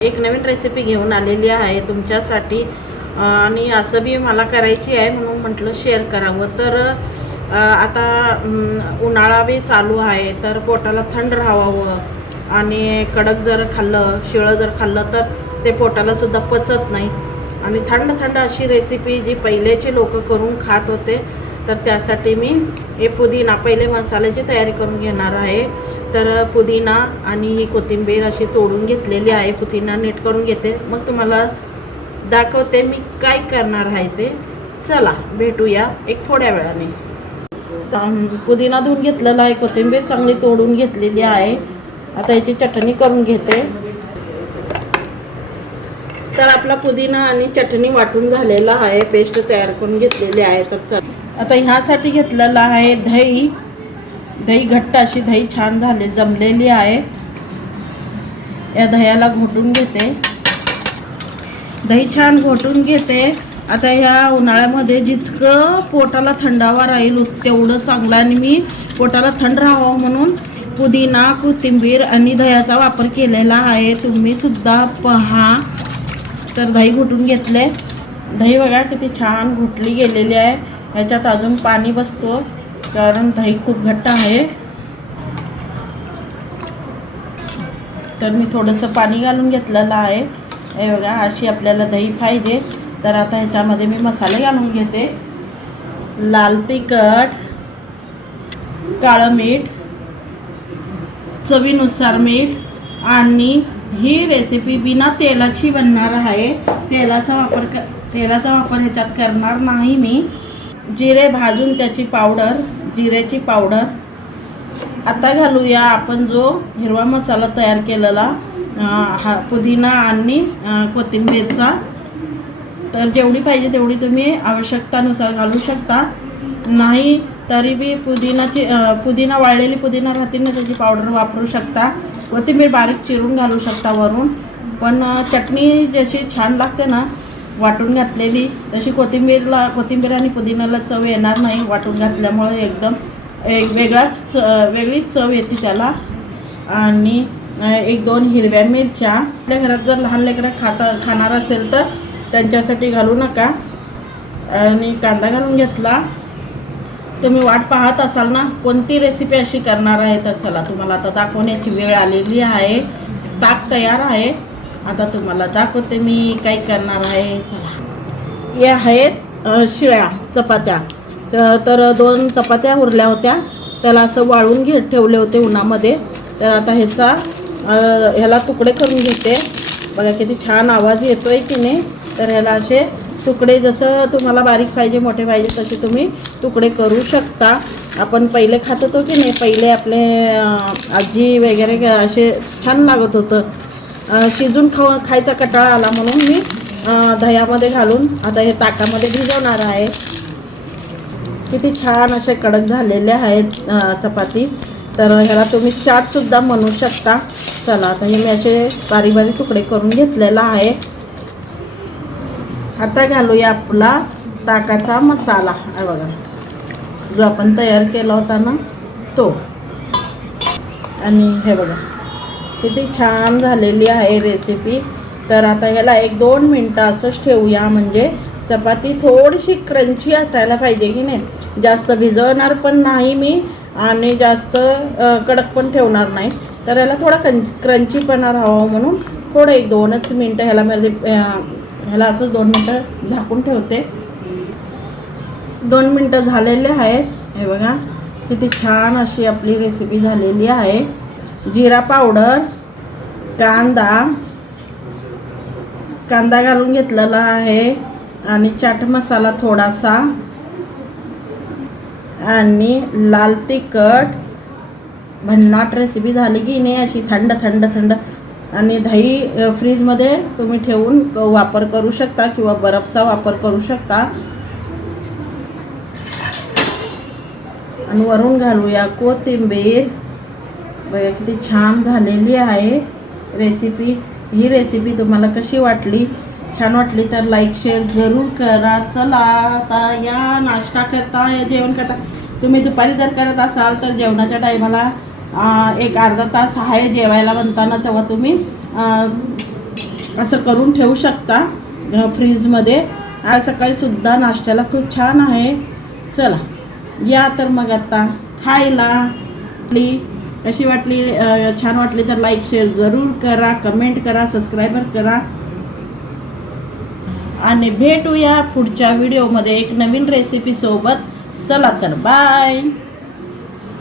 एक नवीन रेसिपी घेऊन आलेली आहे तुमच्यासाठी आणि असं बी मला करायची आहे म्हणून म्हटलं शेअर करावं. तर आता उन्हाळा बी चालू आहे तर पोटाला थंड राहावं आणि कडक जर खाल्लं शिळं जर खाल्लं तर ते पोटाला सुद्धा पचत नाही. आणि थंड थंड अशी रेसिपी जी पहिलेचे लोक करून खात होते तर त्यासाठी मी हे पुदिना पहिले मसाल्याची तयारी करून घेणार आहे. तर पुदिना आणि ही कोथिंबीर अशी तोडून घेतलेली आहे. पुदिना नीट करून घेते मग तुम्हाला दाखवते मी काय करणार आहे ते. चला भेटूया एक थोड्या वेळाने. पुदिना धुवून घेतलेला आहे, कोथिंबीर चांगली तोडून घेतलेली आहे. आता याची चटणी करून घेते. तर आपला पुदिना आणि चटणी वाटून झालेला आहे, पेस्ट तयार करून घेतलेली आहे. तर चल आता ह्यासाठी घेतलेला आहे दही. दही घट्ट अशी दही छान झाले जमलेली आहे. या दह्याला घोटून घेते. दही छान घोटून घेते. आता ह्या उन्हाळ्यामध्ये जितकं पोटाला थंडावा राहील तेवढं चांगलं आणि मी पोटाला थंड राहावं म्हणून पुदिना कोथिंबीर आणि दह्याचा वापर केलेला आहे. तुम्ही सुद्धा पहा. तर दही घोटून घेतले. दही बघा किती छान घोटली गेलेली आहे. ह्याच्यात अजून पाणी बसतो कारण दही खूप घट्ट आहे. तर मी थोडंसं पाणी घालून घेतलेलं आहे. हे बघा अशी आपल्याला दही पाहिजे. तर आता ह्याच्यामध्ये मी मसाले घालून घेते. लाल तिखट, काळं मीठ, चवीनुसार मीठ. आणि ही रेसिपी बिना तेलाची बनणार आहे. तेलाचा वापर ह्याच्यात करणार नाही मी. जिरे भाजून त्याची पावडर, जिऱ्याची पावडर. आता घालूया आपण जो हिरवा मसाला तयार केलेला हा पुदिना आणि कोथिंबीरचा. तर जेवढी पाहिजे तेवढी तुम्ही आवश्यकतानुसार घालू शकता. नाही तरी बी पुदिना वाळलेली पुदिना राहते ना त्याची पावडर वापरू शकता. कोथिंबीर बारीक चिरून घालू शकता वरून. पण चटणी जशी छान लागते ना वाटून घातलेली तशी कोथिंबीर आणि पुदिनाला चव येणार नाही. वाटून घातल्यामुळे एकदम एक वेगळीच चव येते त्याला. आणि एक दोन हिरव्या मिरच्या. आपल्या घरात जर लहान लेकरं खाणार असेल तर त्यांच्यासाठी घालू नका. आणि कांदा घालून घेतला. तुम्ही वाट पाहत असाल ना कोणती रेसिपी अशी करणार आहे. तर चला तुम्हाला आता दाखवण्याची वेळ आलेली आहे. ताक तयार आहे. आता तुम्हाला दाखवते मी काय करणार आहे. चला या आहेत शिळ्या चपात्या. तर 2 चपात्या उरल्या होत्या. त्याला असं वाळून ठेवले होते उन्हामध्ये. तर आता ह्याला तुकडे करून घेते. बघा किती छान आवाज येतोय की नाही. तर ह्याला असे तुकडे जसं तुम्हाला बारीक पाहिजे मोठे पाहिजे तसे तुम्ही तुकडे करू शकता. आपण पहिले खात होतो की नाही, पहिले आपले आजी वगैरे असे छान लागत होतं. शिजून खायचा कंटाळा आला म्हणून मी दह्यामध्ये घालून आता हे ताकामध्ये भिजवणार आहे. किती छान असे कडक झालेले आहेत चपाती. तर ह्याला तुम्ही चाटसुद्धा म्हणू शकता. चला आता हे मी असे बारीक बारीक तुकडे करून घेतलेला आहे. आता घालूया आपला ताकाचा मसाला. बघा जो आपण तयार केला होता ना तो. आणि हे बघा किती छान झालेली आहे रेसिपी. तर आता ह्याला 1-2 मिनटं असंच ठेवूया. म्हणजे चपाती थोडीशी क्रंची असायला पाहिजे की नाही. जास्त भिजवणार पण नाही मी आणि जास्त कडक पण ठेवणार नाही. तर ह्याला थोडा क्रंचीपणा राहावं म्हणून थोडं 1-2च मिनटं ह्याला असंच 2 मिनटं झाकून ठेवते. 2 मिनटं झालेले आहेत. हे बघा किती छान अशी आपली रेसिपी झालेली आहे. जिरा पावडर, कांदा घालून घेतलेला आहे. आणि चाट मसाला थोडासा आणि लाल तिखट. भन्नाट रेसिपी झाली की नाही अशी थंड थंड थंड. आणि दही फ्रीजमध्ये तुम्ही ठेवून वापर करू शकता किंवा बर्फचा वापर करू शकता. आणि वरून घालूया कोथिंबीर. बघा किती छान झालेली आहे रेसिपी. ही रेसिपी तुम्हाला कशी वाटली? छान वाटली तर लाईक शेअर जरूर करा. चला आता या नाश्ता करता या जेवण करता. तुम्ही दुपारी जर करत असाल तर जेवणाच्या टायमाला एक अर्धा तास आहे जेवायला म्हणताना तेव्हा तुम्ही असं करून ठेवू शकता फ्रीजमध्ये. आज सकाळीसुद्धा नाश्त्याला खूप छान आहे. चला या तर मग आता खायला. कशी वाटली, छान वाटली तर लाईक शेअर जरूर करा, कमेंट करा, सबस्क्राईबर करा आणि भेटूया पुढच्या व्हिडिओमध्ये एक नवीन रेसिपी सोबत. चला तर बाय.